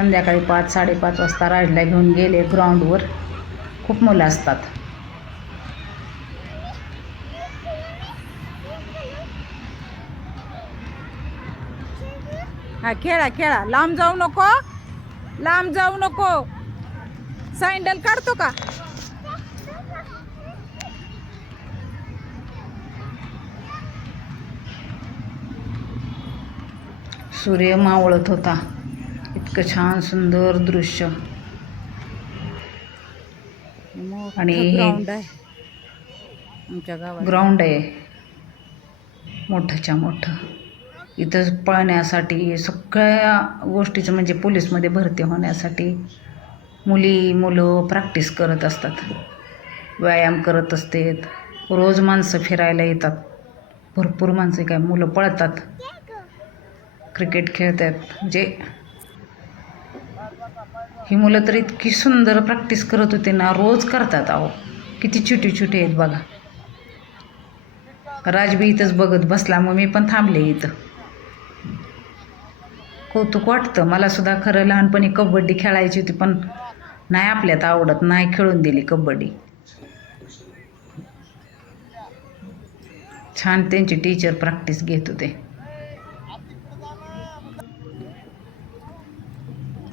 संध्याकाळी पाच साडेपाच वाजता राजला घेऊन गेले ग्राउंडवर खूप मुलं असतात. हा खेळा खेळा. लांब जाऊ नको. लांब जाऊ नको. सँडल काढतो का? सूर्य मावळत होता. इतकं छान सुंदर दृश्य. आणि ग्राउंड आहे. आमच्या गावात. ग्राउंड आहे. मोठंच्या मोठं. इथं पळण्यासाठी सगळ्या गोष्टीचं म्हणजे पोलीसमध्ये भरती होण्यासाठी मुली मुलं प्रॅक्टिस करत असतात. व्यायाम करत असतात. रोज माणसं फिरायला येतात. भरपूर माणसं काय मुलं पळतात. क्रिकेट खेळतात. म्हणजे ही मुलं तर इतकी सुंदर प्रॅक्टिस करत होते ना रोज करतात अहो. किती छोटी छोटी आहेत बघा. राजबी इथंच बघत बसला मग मी पण थांबले इथं. कौतुक वाटतं मला सुद्धा खरं लहानपणी कबड्डी खेळायची होती पण नाही आपल्यात आवडत नाही खेळून दिली कबड्डी. छान त्यांची टीचर प्रॅक्टिस घेत होते.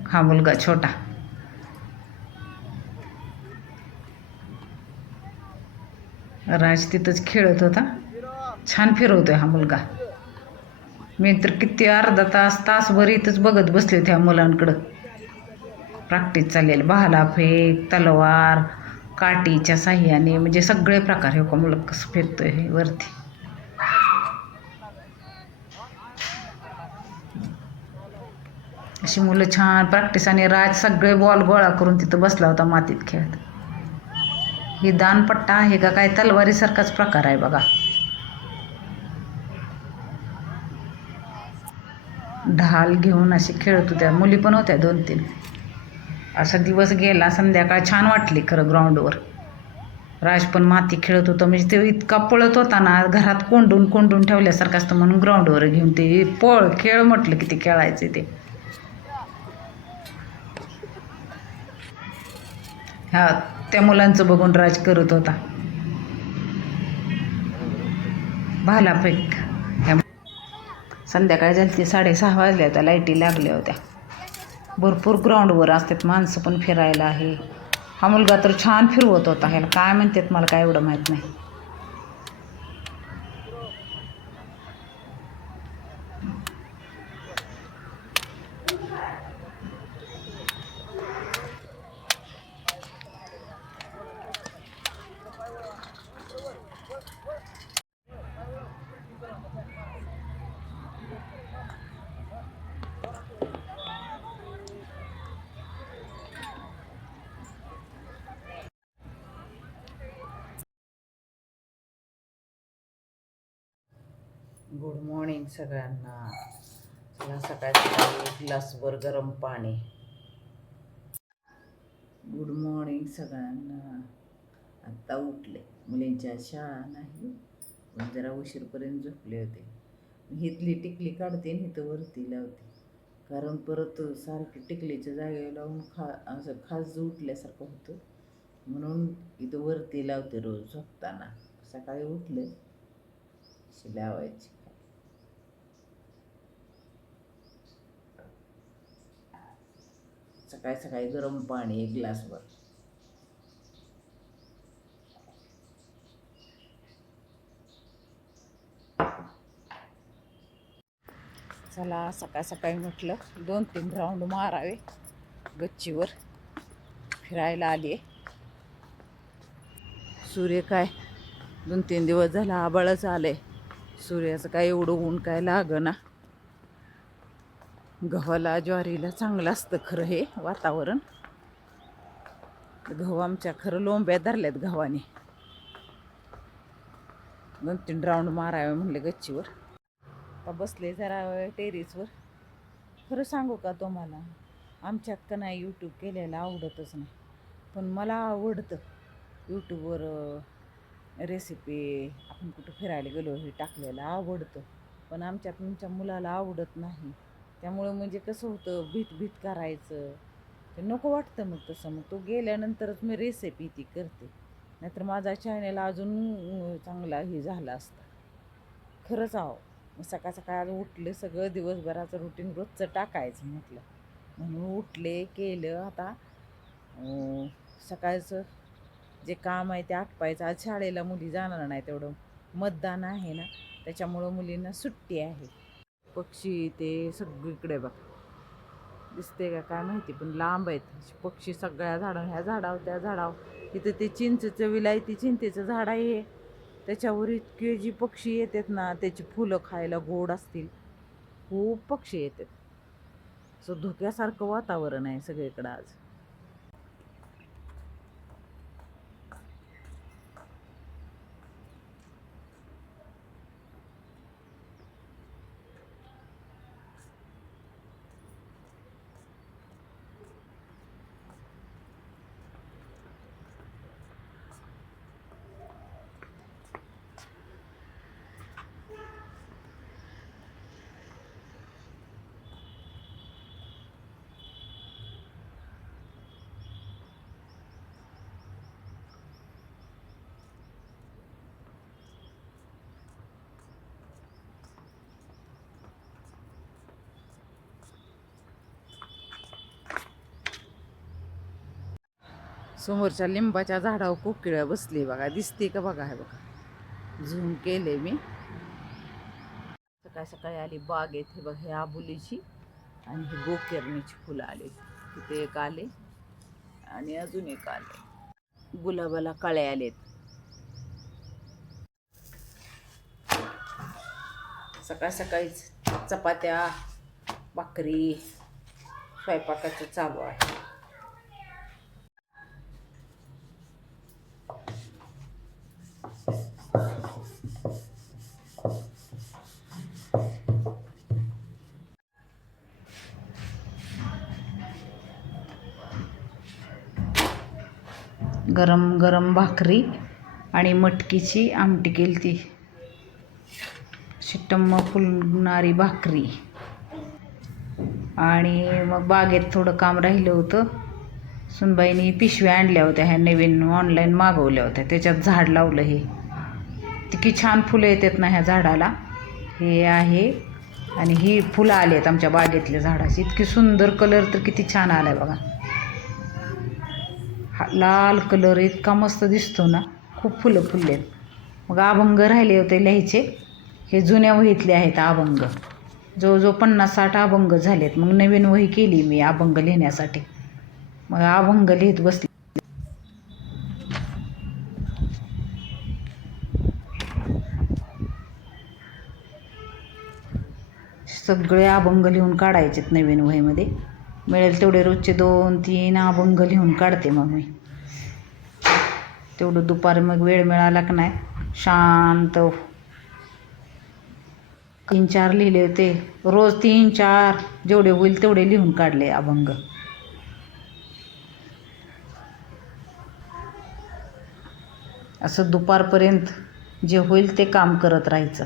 हा मुलगा छोटा. राज तिथंच खेळत होता. छान फिरवतोय हा मुलगा. मी तर किती अर्धा तास तासभर इथंच बघत बसले त्या मुलांकडं. प्रॅक्टिस चाललेली. बहाला फेक तलवार काठीच्या साह्याने म्हणजे सगळे प्रकार हे का मुलं कसं फिरतोय हे वरती. अशी मुलं छान प्रॅक्टिस आणि राज सगळे बॉल गोळा करून तिथं बसला होता मातीत खेळत. ही दानपट्टा आहे का काय तलवारीसारखाच प्रकार आहे बघा. ढाल घेऊन अशी खेळत होत्या. मुली पण होत्या दोन तीन असा दिवस गेला संध्याकाळ छान वाटली खरं ग्राउंडवर राज पण माती खेळत होतं. म्हणजे ते इतका पळत होता ना घरात कोंडून कोंडून ठेवल्यासारखं असतं म्हणून ग्राउंडवर घेऊन ते पळ खेळ म्हटलं की ते खेळायचे ते. हा त्या मुलांचं बघून राज करत होता. भाला फेक. संध्याकाळी झाली ती साडेसहा वाजल्या होत्या लाईटी लागल्या होत्या. भरपूर ग्राउंडवर असतात माणसं पण फिरायला आहे. हा मुलगा तर छान फिरवत होता ह्याला काय म्हणतात मला काय एवढं माहीत नाही. गुड मॉर्निंग सगळ्यांना. चला सकाळी सकाळी एक ग्लासभर गरम पाणी. गुड मॉर्निंग सगळ्यांना. आत्ता उठले. मुलींच्या शाळा नाही. पण जरा उशीरपर्यंत झोपले होते. हिथली टिकली काढते आणि इथं वरती लावते. कारण परत सारखी टिकलीच्या जागेवर लावून खा असं खास उठल्यासारखं होतं. म्हणून इथं वरती लावते रोज झोपताना. सकाळी उठले. अशी लावायची. सकाळी सकाळी गरम पाणी एक ग्लासभर. चला सकाळ सकाळी म्हटलं दोन तीन राऊंड मारावे. गच्चीवर फिरायला आली सूर्य काय? दोन तीन दिवस झाला आबाळच आलंय. सूर्याचं काय एवढं ऊन काय लागना. गव्हाला ज्वारीला चांगलं असतं खरं हे वातावरण. गहू आमच्या खरं लोंब्या धरल्यात गव्हाने. दोन तीन राऊंड मारावे म्हणले गच्चीवर. आता बसले जरा टेरेसवर खरं सांगू का तुम्हाला? आमच्यात का नाही यूट्यूब केलेलं आवडतच नाही. पण मला आवडतं. यूट्यूबवर रेसिपी आपण कुठं फिरायला गेलो हे टाकलेलं आवडतं. पण आमच्यात आमच्या मुलाला आवडत नाही. त्यामुळं म्हणजे कसं होतं भीत भीत करायचं. ते नको वाटतं मग तसं. मग तो गेल्यानंतरच मी रेसिपी ती करते. नाहीतर माझा चॅनल अजून चांगला हे झाला असता. खरंच आहो मग सकाळ सकाळ आज उठले सगळं दिवसभराचं रुटीन रोजचं टाकायचं म्हटलं. म्हणून उठले केलं आता सकाळचं जे काम आहे ते आटपायचं. आज शाळेला मुली जाणार नाही तेवढं. मतदान आहे ना त्याच्यामुळं मुलींना सुट्टी आहे. पक्षी ते सगळीकडे बघ. दिसते का काय माहिती पण लांब आहेत. पक्षी सगळ्या झाडावर ह्या झाडावर त्या झाडावर. इथं ते चिंचचं विलायती चिंतेचं झाड आहे त्याच्यावर इतके जी पक्षी येतात ना त्याची फुलं खायला गोड असतील. खूप पक्षी येतात. असं धोक्यासारखं वातावरण आहे सगळीकडं आज. समोरच्या लिंबाच्या झाडावर कोकिळा बसली बघा. दिसते का बघा हे बघा. झूम केले मी. सकाळी सकाळी आली बाग येथे बघ हे आबुलीची आणि ही गोकेरणीची फुलं आली. तिथे एक आले आणि अजून एक आले. गुलाबाला काळे आलेत. सकाळ सकाळीच चपात्या भाकरी स्वयंपाकाचं चालू आहे. गरम गरम भाकरी आणि मटकीची आमटी केली ती शिट्टम्म फुलणारी भाकरी. आणि मग बागेत थोडं काम राहिलं होतं. सुनबाईनी पिशव्या आणल्या होत्या ह्या नवीन ऑनलाईन मागवल्या होत्या. त्याच्यात झाड लावलं हे. किती छान फुलं येतात ना ह्या झाडाला. हे आहे आणि ही फुलं आली आहेत आमच्या बागेतल्या झाडाची. इतकी सुंदर कलर तर किती छान आला आहे बघा. हा लाल कलर इतका मस्त दिसतो ना खूप फुलं फुललेत मग अभंग राहिले होते लिहायचे. हे जुन्या वहीतले आहेत अभंग. जवळजवळ पन्नास साठ अभंग झालेत मग नवीन वही केली मी अभंग लिहिण्यासाठी. मग अभंग लिहित बसले. सगळे अभंग लिहून काढायचेत नवीन वहीमध्ये. मिळेल तेवढे रोजचे दोन तीन अभंग लिहून काढते मग मी. तेवढं दुपारी मग वेळ मिळाला की नाही शांत हो. तीन चार लिहिले होते. रोज तीन चार जेवढे होईल तेवढे लिहून काढले अभंग. असं दुपारपर्यंत जे होईल ते काम करत राहायचं.